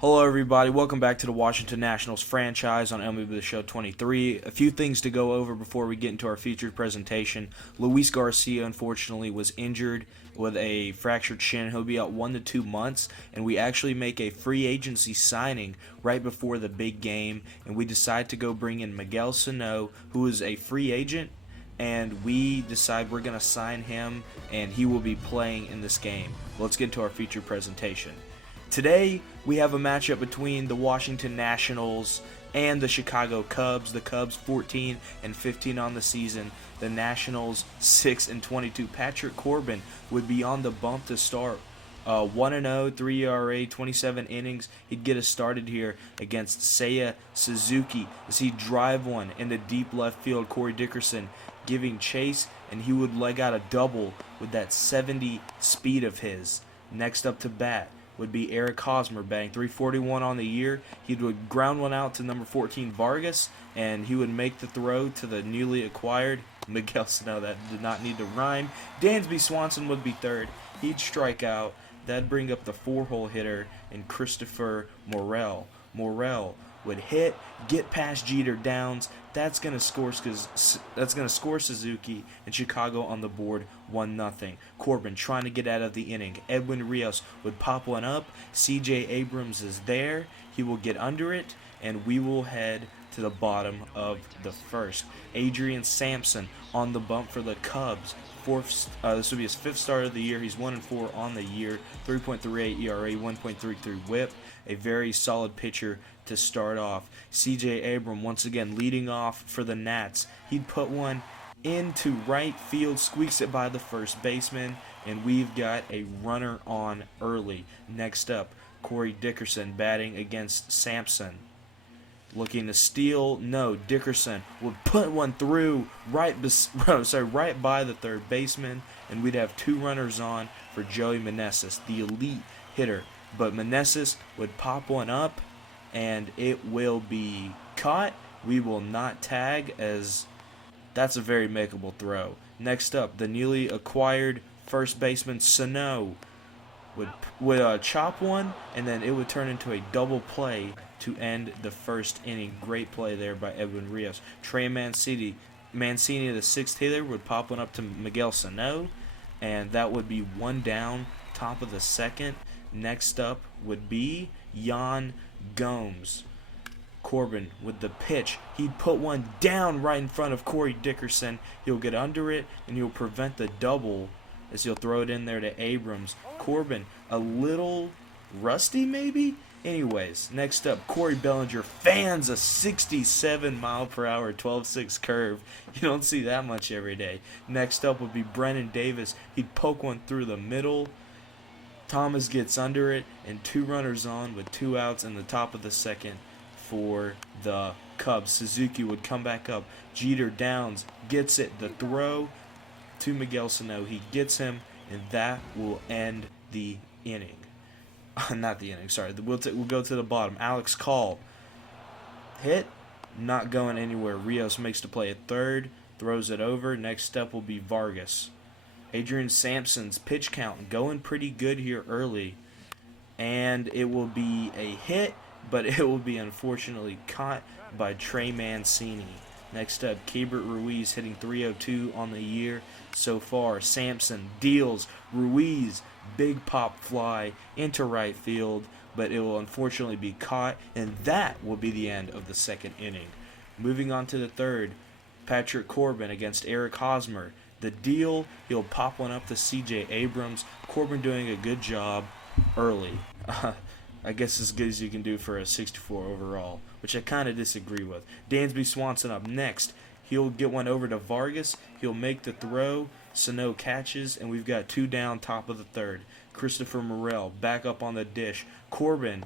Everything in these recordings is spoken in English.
Hello, everybody. Welcome back to the Washington Nationals franchise on MLB The Show 23. A few things to go over before we get into our featured presentation. Luis Garcia, unfortunately, was injured with a fractured shin. He'll be out 1 to 2 months, and we actually make a free agency signing right before the big game, and we decide to go bring in Miguel Sano, who is a free agent, and we decide we're going to sign him, and he will be playing in this game. Let's get to our featured presentation. Today, we have a matchup between the Washington Nationals and the Chicago Cubs. The Cubs 14 and 15 on the season. The Nationals 6 and 22. Patrick Corbin would be on the bump to start. 1-0, 3 ERA, 27 innings. He'd get us started here against Seiya Suzuki as he drive one into deep left field. Corey Dickerson giving chase, and he would leg out a double with that 70 speed of his. Next up to bat would be Eric Hosmer, batting .341 on the year. He would ground one out to number 14 Vargas, and he would make the throw to the newly acquired Miguel Sano. That did not need to rhyme. Dansby Swanson would be third. He'd strike out. That'd bring up the 4-hole hitter in Christopher Morel. Morel would hit, get past Jeter Downs. That's gonna score Suzuki and Chicago on the board 1-0. Corbin trying to get out of the inning. Edwin Rios would pop one up. C.J. Abrams is there. He will get under it, and we will head to the bottom of the first. Adrian Sampson on the bump for the Cubs. This will be his 5th start of the year. He's 1-4 on the year. 3.38 ERA, 1.33 WHIP. A very solid pitcher to start off. C.J. Abrams once again leading off for the Nats. He'd put one into right field, squeaks it by the first baseman, and we've got a runner on early. Next up, Corey Dickerson batting against Sampson. Looking to steal, no. Dickerson would put one through right by the third baseman, and we'd have 2 runners on for Joey Meneses, the elite hitter. But Meneses would pop one up, and it will be caught. We will not tag, as that's a very makeable throw. Next up, the newly acquired first baseman Sano would chop one, and then it would turn into a double play to end the first inning. Great play there by Edwin Rios. Trey Mancini, the 6th hitter, would pop one up to Miguel Sano, and that would be 1 down, top of the 2nd. Next up would be Yan Gomes. Corbin with the pitch. He'd put one down right in front of Corey Dickerson. He'll get under it, and he'll prevent the double as he'll throw it in there to Abrams. Corbin, a little rusty maybe? Anyways, next up, Corey Bellinger fans a 67-mile-per-hour 12-6 curve. You don't see that much every day. Next up would be Brennan Davis. He'd poke one through the middle. Thomas gets under it, and 2 runners on with 2 outs in the top of the 2nd for the Cubs. Suzuki would come back up. Jeter Downs gets it. The throw to Miguel Sano. He gets him, and that will end the inning. Not the inning, sorry. We'll go to the bottom. Alex Call. Hit. Not going anywhere. Rios makes the play at third. Throws it over. Next up will be Vargas. Adrian Sampson's pitch count going pretty good here early. And it will be a hit, but it will be unfortunately caught by Trey Mancini. Next up, Keibert Ruiz hitting .302 on the year so far. Sampson deals. Ruiz, big pop fly into right field, but it will unfortunately be caught, and that will be the end of the 2nd inning. Moving on to the 3rd, Patrick Corbin against Eric Hosmer. The deal, he'll pop one up to C.J. Abrams. Corbin doing a good job early. I guess as good as you can do for a 64 overall, which I kind of disagree with. Dansby Swanson up next. He'll get one over to Vargas. He'll make the throw. Sano catches, and we've got 2 down, top of the 3rd. Christopher Morel back up on the dish. Corbin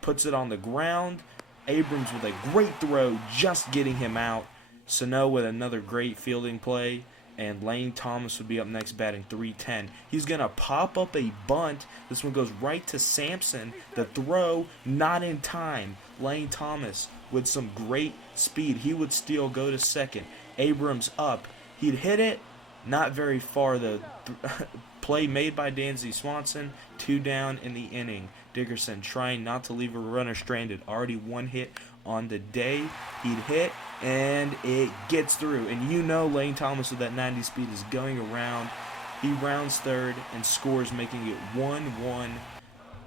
puts it on the ground. Abrams with a great throw, just getting him out. Sano with another great fielding play. And Lane Thomas would be up next batting .310. He's going to pop up a bunt. This one goes right to Sampson. The throw, not in time. Lane Thomas with some great speed. He would still go to 2nd. Abrams up. He'd hit it. Not very far. The play made by Dansby Swanson. 2 down in the inning. Dickerson trying not to leave a runner stranded. Already one hit on the day. He'd hit, and it gets through. And you know Lane Thomas with that 90 speed is going around. He rounds third and scores, making it 1-1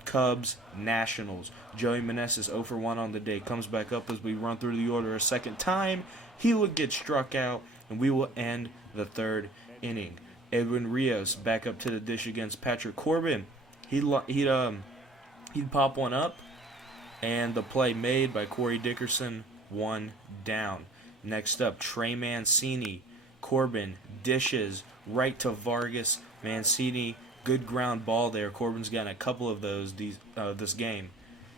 Cubs Nationals. Joey Meneses 0 for 1 on the day. Comes back up as we run through the order a second time. He will get struck out, and we will end the third inning. Edwin Rios back up to the dish against Patrick Corbin. He'd pop one up, and the play made by Corey Dickerson, 1 down. Next up, Trey Mancini. Corbin dishes right to Vargas. Mancini, good ground ball there. Corbin's gotten a couple of those this game.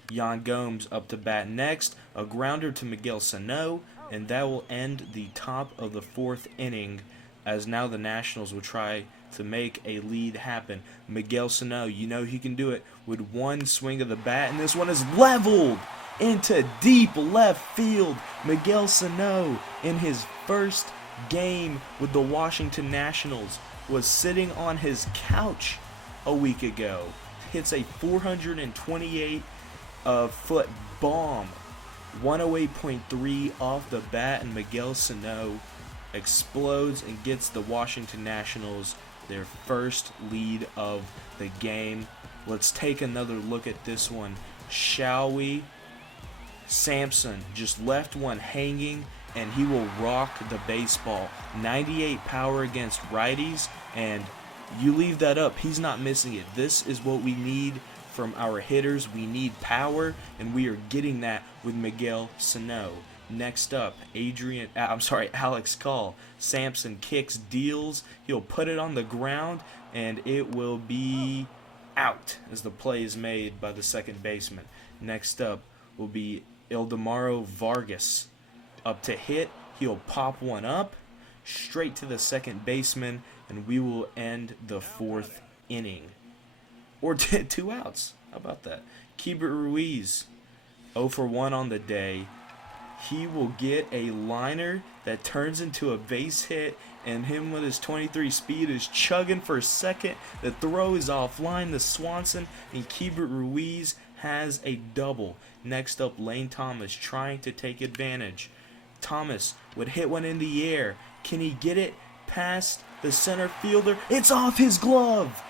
Yan Gomes up to bat next. A grounder to Miguel Sano, and that will end the top of the fourth inning, as now the Nationals will try to make a lead happen. Miguel Sano, you know he can do it with one swing of the bat, and this one is leveled into deep left field. Miguel Sano, in his first game with the Washington Nationals, was sitting on his couch a week ago. Hits a 428 foot bomb, 108.3 off the bat, and Miguel Sano explodes and gets the Washington Nationals their first lead of the game. Let's take another look at this one, shall we? Sampson just left one hanging, and he will rock the baseball. 98 power against righties, and you leave that up, he's not missing it. This is what we need from our hitters. We need power, and we are getting that with Miguel Sano. Next up, Alex Call. Sampson kicks, deals. He'll put it on the ground, and it will be out as the play is made by the second baseman. Next up will be Ildemaro Vargas. Up to hit. He'll pop one up straight to the second baseman, and we will end the fourth inning. Or 2 outs. How about that? Keibert Ruiz, 0 for 1 on the day. He will get a liner that turns into a base hit, and him with his 23 speed is chugging for second. The throw is offline to Swanson, and Keibert Ruiz has a double. Next up, Lane Thomas trying to take advantage. Thomas would hit one in the air. Can he get it past the center fielder? It's off his glove.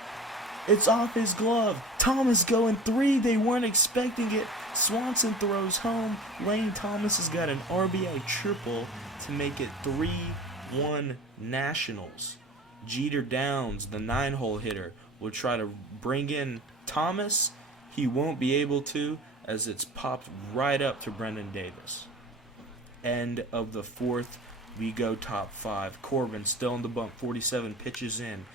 It's off his glove. Thomas going 3. They weren't expecting it. Swanson throws home. Lane Thomas has got an RBI triple to make it 3-1 Nationals. Jeter Downs, the 9-hole hitter, will try to bring in Thomas. He won't be able to, as it's popped right up to Brendan Davis. End of the fourth. We go top 5. Corbin still in the bump, 47 pitches in.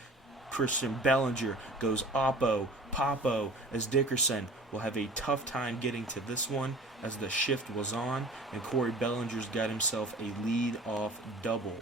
Christian Bellinger goes Papo, as Dickerson will have a tough time getting to this one as the shift was on, and Corey Bellinger's got himself a lead-off double.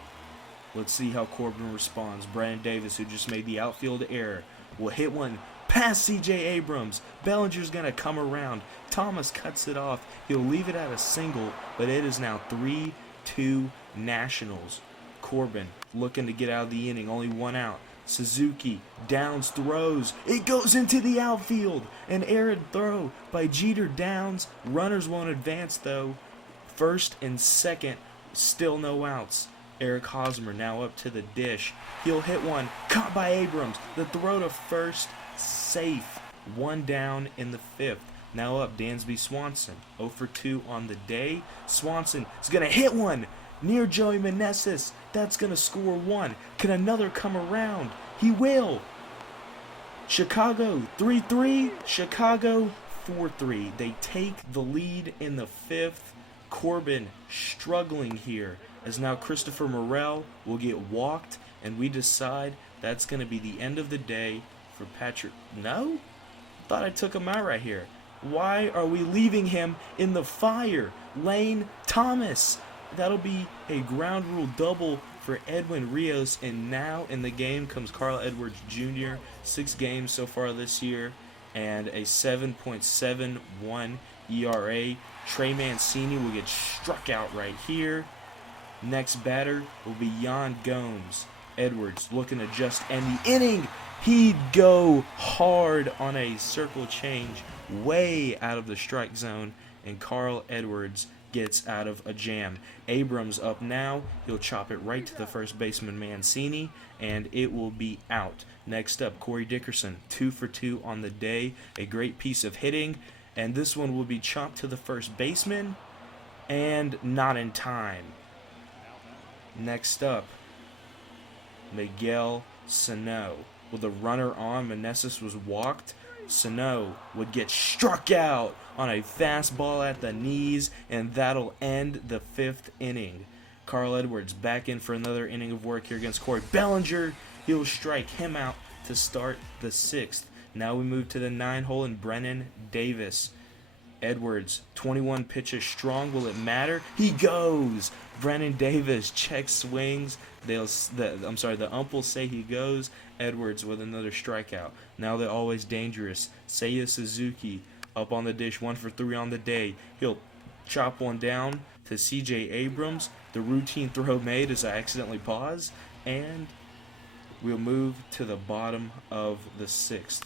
Let's see how Corbin responds. Brandon Davis, who just made the outfield error, will hit one past C.J. Abrams. Bellinger's going to come around. Thomas cuts it off. He'll leave it at a single, but it is now 3-2 Nationals. Corbin looking to get out of the inning, only 1 out. Suzuki, Downs throws. It goes into the outfield. An errant throw by Jeter Downs. Runners won't advance, though. First and second, still no outs. Eric Hosmer now up to the dish. He'll hit one. Caught by Abrams. The throw to first, safe. 1 down in the 5th. Now up, Dansby Swanson. 0 for 2 on the day. Swanson is going to hit one near Joey Meneses. That's going to score 1. Can another come around? He will. Chicago 3-3. Chicago 4-3. They take the lead in the 5th. Corbin struggling here, as now Christopher Morel will get walked, and we decide that's going to be the end of the day for Patrick. No? Thought I took him out right here. Why are we leaving him in the fire? Lane Thomas. That'll be a ground rule double for Edwin Rios, and now in the game comes Carl Edwards Jr. 6 games so far this year, and a 7.71 ERA. Trey Mancini will get struck out right here. Next batter will be Yan Gomes. Edwards looking to just end the inning. He'd go hard on a circle change. way out of the strike zone, and Carl Edwards gets out of a jam. Abrams up now. He'll chop it right to the first baseman Mancini, and it will be out. Next up, Corey Dickerson, 2 for 2 on the day. A great piece of hitting, and this one will be chopped to the first baseman, and not in time. Next up, Miguel Sano. With a runner on, Meneses was walked. Sano would get struck out on a fastball at the knees, and that'll end the 5th inning. Carl Edwards back in for another inning of work here against Corey Bellinger. He'll strike him out to start the 6th. Now we move to the 9-hole and Brennan Davis. Edwards, 21 pitches strong. Will it matter? He goes. Brennan Davis check swings. The ump will say he goes. Edwards with another strikeout. Now they're always dangerous. Seiya Suzuki up on the dish, 1 for 3 on the day. He'll chop one down to CJ Abrams. The routine throw made as I accidentally pause. And we'll move to the bottom of the 6th.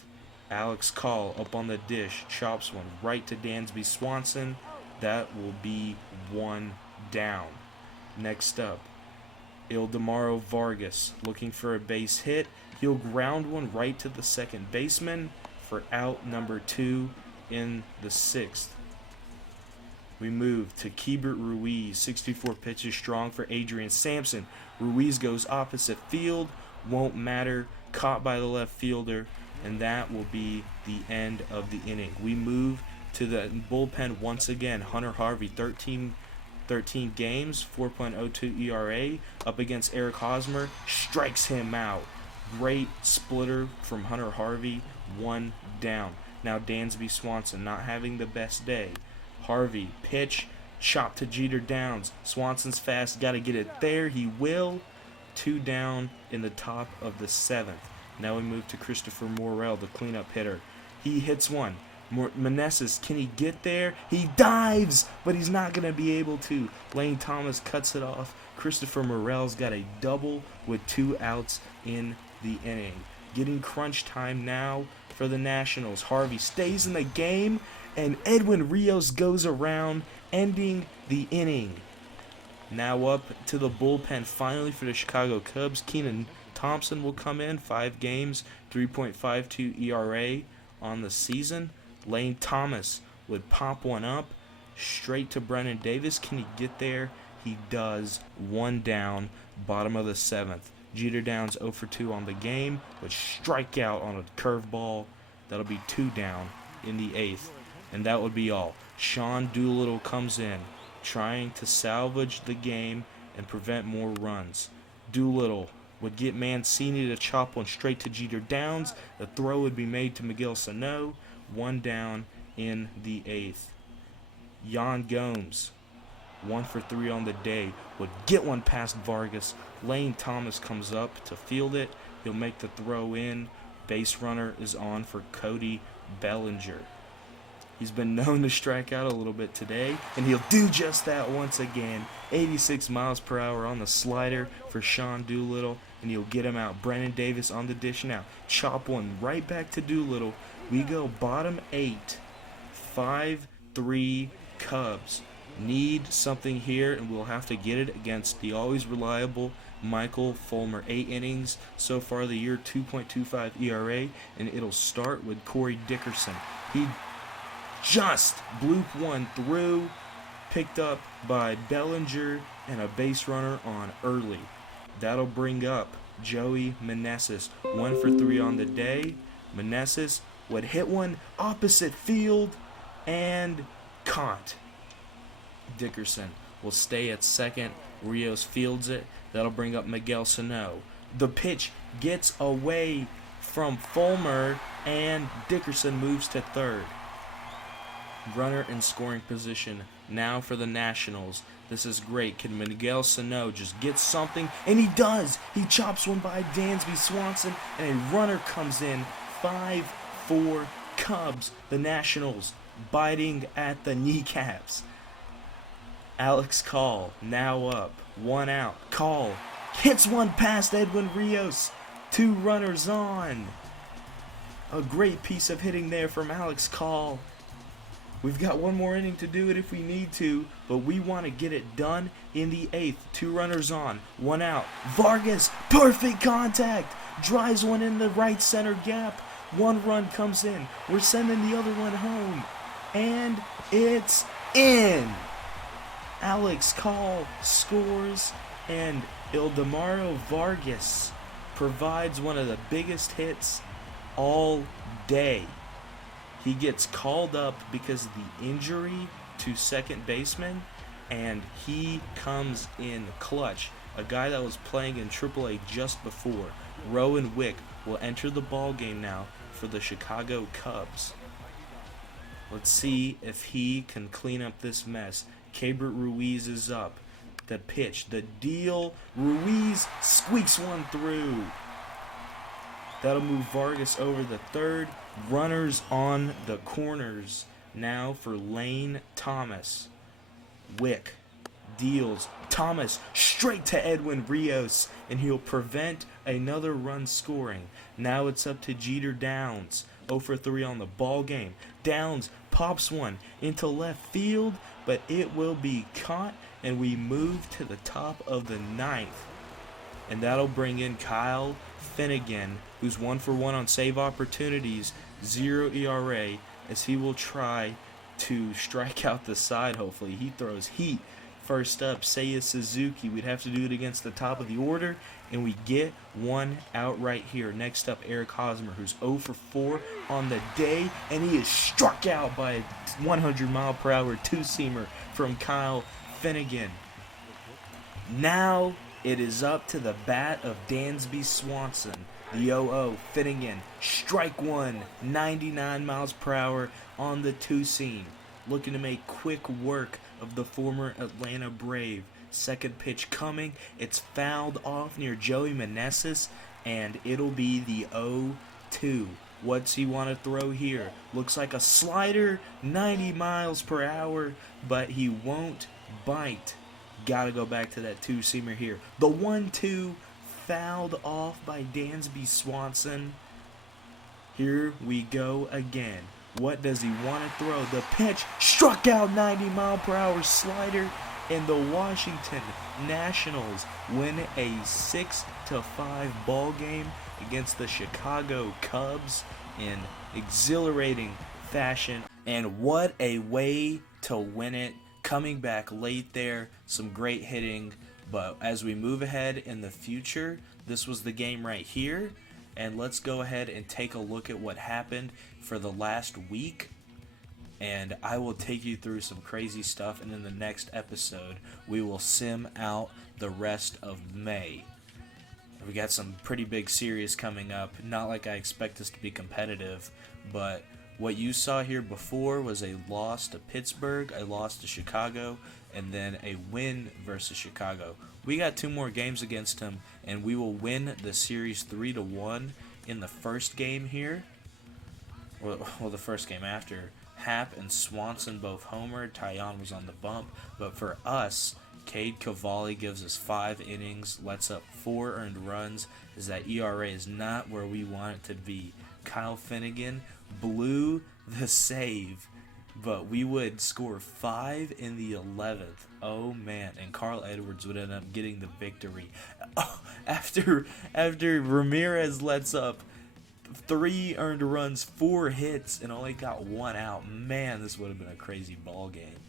Alex Call up on the dish, chops one right to Dansby Swanson. That will be 1 down. Next up, Ildemaro Vargas looking for a base hit. He'll ground one right to the second baseman for out number 2 in the 6th. We move to Keibert Ruiz, 64 pitches strong for Adrian Sampson. Ruiz goes opposite field, won't matter, caught by the left fielder, and that will be the end of the inning. We move to the bullpen once again. Hunter Harvey, 13 games, 4.02 ERA, up against Eric Hosmer, strikes him out. Great splitter from Hunter Harvey, 1 down. Now Dansby Swanson not having the best day. Harvey, pitch, chop to Jeter Downs. Swanson's fast, got to get it there. He will. 2 down in the top of the 7th. Now we move to Christopher Morel, the cleanup hitter. He hits one. Meneses, can he get there? He dives, but he's not going to be able to. Lane Thomas cuts it off. Christopher Morel's got a double with 2 outs in the inning. Getting crunch time now for the Nationals. Harvey stays in the game, and Edwin Rios goes around, ending the inning. Now up to the bullpen finally for the Chicago Cubs. Keenan Thompson will come in, 5 games, 3.52 ERA on the season. Lane Thomas would pop one up straight to Brennan Davis. Can he get there? He does. 1 down, bottom of the 7th. Jeter Downs 0 for 2 on the game, would strike out on a curveball. That'll be 2 down in the 8th. And that would be all. Sean Doolittle comes in, trying to salvage the game and prevent more runs. Doolittle would get Mancini to chop one straight to Jeter Downs. The throw would be made to Miguel Sano. 1 down in the 8th. Yan Gomes, 1 for 3 on the day, would get one past Vargas. Lane Thomas comes up to field it. He'll make the throw in. Base runner is on for Cody Bellinger. He's been known to strike out a little bit today, and he'll do just that once again. 86 miles per hour on the slider for Sean Doolittle, and he'll get him out. Brennan Davis on the dish now. Chop one right back to Doolittle. We go bottom 8, 5-3 Cubs. Need something here, and we'll have to get it against the always reliable Michael Fulmer. 8 innings so far the year, 2.25 ERA, and it'll start with Corey Dickerson. He just bloop one through, picked up by Bellinger and a base runner on early. That'll bring up Joey Meneses, 1 for 3 on the day. Meneses would hit one opposite field and caught. Dickerson will stay at second. Rios fields it. That'll bring up Miguel Sano. The pitch gets away from Fulmer, and Dickerson moves to third. Runner in scoring position now for the Nationals. This is great. Can Miguel Sano just get something? And he does. He chops one by Dansby Swanson, and a runner comes in. 5-4 Cubs. The Nationals biting at the kneecaps. Alex Call now up. 1 out. Call hits one past Edwin Rios. 2 runners on. A great piece of hitting there from Alex Call. We've got one more inning to do it if we need to, but we want to get it done in the 8th. 2 runners on, 1 out. Vargas, perfect contact, drives one in the right center gap. 1 run comes in. We're sending the other one home, and it's in. Alex Call scores, and Ildemaro Vargas provides one of the biggest hits all day. He gets called up because of the injury to second baseman, and he comes in clutch. A guy that was playing in AAA just before, Rowan Wick, will enter the ball game now for the Chicago Cubs. Let's see if he can clean up this mess. Keibert Ruiz is up. The pitch, the deal. Ruiz squeaks one through. That'll move Vargas over the third. Runners on the corners now for Lane Thomas. Wick deals. Thomas straight to Edwin Rios, and he'll prevent another run scoring. Now it's up to Jeter Downs. 0 for 3 on the ball game. Downs pops one into left field, but it will be caught, and we move to the top of the 9th. And that'll bring in Kyle Finnegan, who's 1 for 1 on save opportunities, 0 ERA, as he will try to strike out the side, hopefully. He throws heat. First up, Seiya Suzuki. We'd have to do it against the top of the order, and we get 1 out right here. Next up, Eric Hosmer, who's 0 for 4 on the day, and he is struck out by a 100-mile-per-hour two-seamer from Kyle Finnegan. Now it is up to the bat of Dansby Swanson. The 0-0, Finnegan, strike 1, 99 miles per hour on the two-seam. Looking to make quick work of the former Atlanta Brave. Second pitch coming. It's fouled off near Joey Meneses, and it'll be the 0-2. What's he want to throw here? Looks like a slider, 90 miles per hour, but he won't bite. Got to go back to that two-seamer here. The 1-2 fouled off by Dansby Swanson. Here we go again. What does he want to throw? The pitch struck out, 90-mile-per-hour slider, and the Washington Nationals win a 6-5 ball game against the Chicago Cubs in exhilarating fashion. And what a way to win it. Coming back late there, some great hitting. But as we move ahead in the future, this was the game right here. And let's go ahead and take a look at what happened for the last week. And I will take you through some crazy stuff. And in the next episode, we will sim out the rest of May. We got some pretty big series coming up. Not like I expect this to be competitive, but what you saw here before was a loss to Pittsburgh, a loss to Chicago, and then a win versus Chicago. We got 2 more games against them, and we will win the series 3-1 in the first game here. Well, the first game after. Happ and Swanson both homered. Taillon was on the bump. But for us, Cade Cavalli gives us 5 innings, lets up 4 earned runs, as that ERA is not where we want it to be. Kyle Finnegan blew the save, but we would score 5 in the 11th. Oh man, and Carl Edwards would end up getting the victory. Oh, after Ramirez lets up 3 earned runs, 4 hits, and only got 1 out. Man, this would have been a crazy ball game.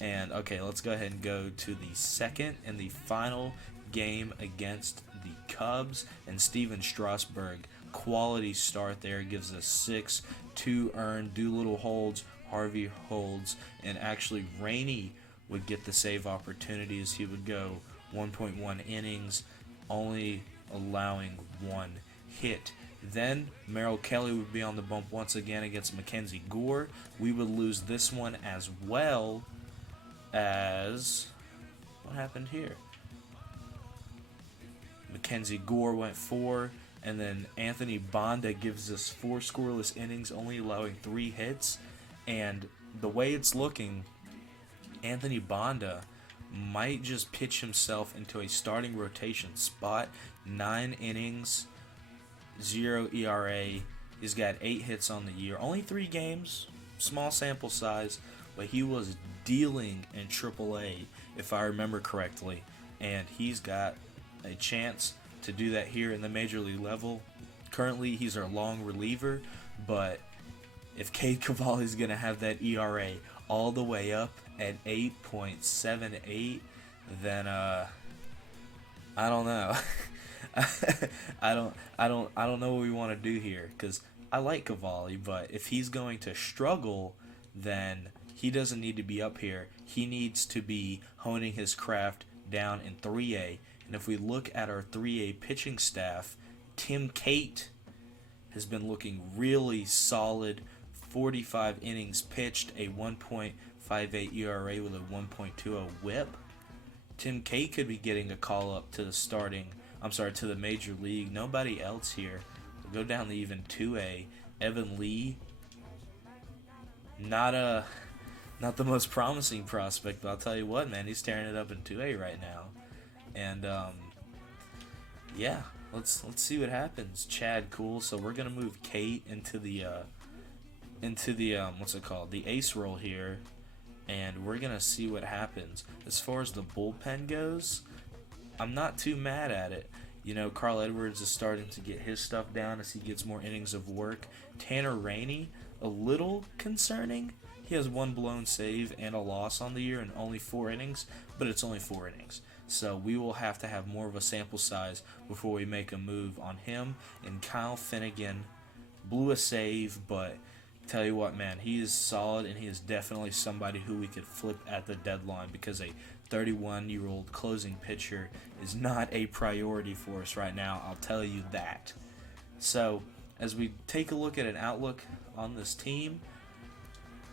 And okay, let's go ahead and go to the second and the final game against the Cubs and Steven Strasburg. Quality start there, gives us 6, 2 earned. Doolittle holds, Harvey holds, and actually Rainey would get the save opportunity as he would go 1.1 innings, only allowing 1 hit. Then Merrill Kelly would be on the bump once again against Mackenzie Gore. We would lose this one as well as... what happened here? Mackenzie Gore went 4, and then Anthony Banda gives us 4 scoreless innings, only allowing 3 hits. And the way it's looking, Anthony Banda might just pitch himself into a starting rotation spot. 9 innings, 0 ERA. He's got 8 hits on the year. Only 3 games, small sample size, but he was dealing in AAA, if I remember correctly, and he's got a chance to do that here in the major league level. Currently, he's our long reliever, but if Cade Cavalli's going to have that ERA all the way up at 8.78, then I don't know. I don't know what we want to do here, because I like Cavalli, but if he's going to struggle, then he doesn't need to be up here. He needs to be honing his craft down in 3A. And if we look at our 3A pitching staff, Tim Cate has been looking really solid. 45 innings pitched, a 1.58 ERA with a 1.20 WHIP. Tim Cate could be getting a call up to the major league. Nobody else here. We'll go down to even 2A. Evan Lee, not the most promising prospect, but I'll tell you what, man, he's tearing it up in 2A right now. And yeah, let's see what happens. Chad Cool. So we're gonna move Cate into the what's it called? The ace role here, and we're gonna see what happens. As far as the bullpen goes, I'm not too mad at it. You know, Carl Edwards is starting to get his stuff down as he gets more innings of work. Tanner Rainey, a little concerning. He has one blown save and a loss on the year and only 4 innings, but it's only 4 innings. So we will have to have more of a sample size before we make a move on him. And Kyle Finnegan blew a save, but tell you what, man, he is solid, and he is definitely somebody who we could flip at the deadline, because a 31-year-old closing pitcher is not a priority for us right now, I'll tell you that. So as we take a look at an outlook on this team,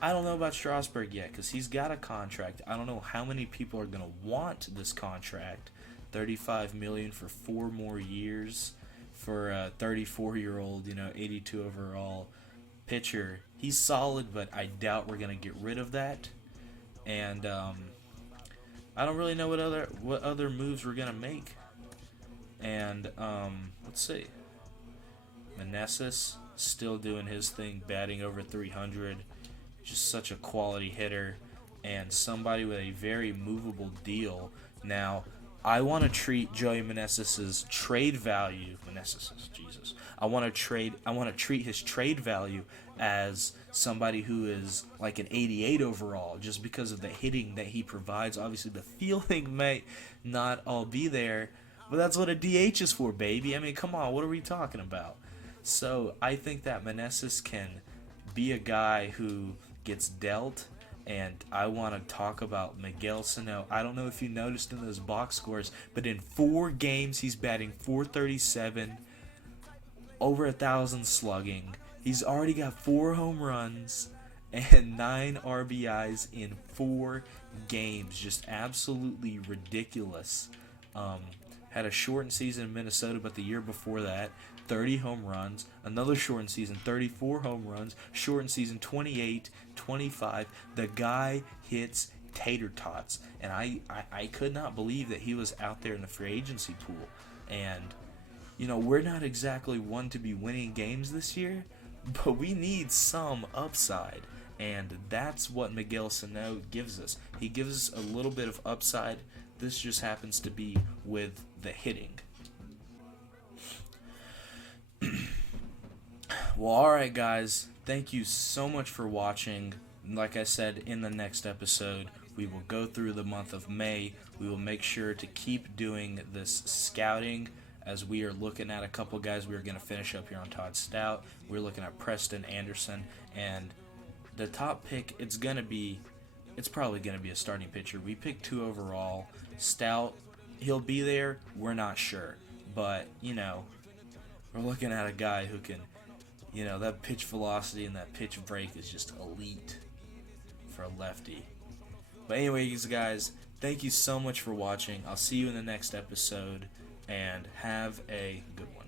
I don't know about Strasburg yet, because he's got a contract. I don't know how many people are going to want this contract. $35 million for 4 more years for a 34-year-old, 82 overall pitcher. He's solid, but I doubt we're going to get rid of that. And I don't really know what other moves we're going to make. And let's see. Meneses still doing his thing, batting over 300. Just such a quality hitter and somebody with a very movable deal. Now, I want to treat Joey Meneses' trade value. I want to treat his trade value as somebody who is like an 88 overall, just because of the hitting that he provides. Obviously, the fielding may not all be there, but that's what a DH is for, baby. I mean, come on, what are we talking about? So I think that Meneses can be a guy who gets dealt. And I want to talk about Miguel Sano. I don't know if you noticed in those box scores, but in 4 games he's batting .437, over 1,000 slugging. He's already got 4 home runs and 9 RBIs in 4 games. Just absolutely ridiculous. Had a shortened season in Minnesota, but the year before that, 30 home runs, another shortened season, 34 home runs, shortened season, 28, 25. The guy hits tater tots, and I could not believe that he was out there in the free agency pool. And, we're not exactly one to be winning games this year, but we need some upside, and that's what Miguel Sano gives us. He gives us a little bit of upside. This just happens to be with the hitting. Well, alright guys, thank you so much for watching. Like I said, in the next episode, we will go through the month of May. We will make sure to keep doing this scouting, as we are looking at a couple guys. We're going to finish up here on Todd Stout. We're looking at Preston Anderson, and the top pick, it's probably going to be a starting pitcher. We picked 2 overall. Stout, he'll be there, we're not sure. But, we're looking at a guy who can, that pitch velocity and that pitch break is just elite for a lefty. But anyways, guys, thank you so much for watching. I'll see you in the next episode, and have a good one.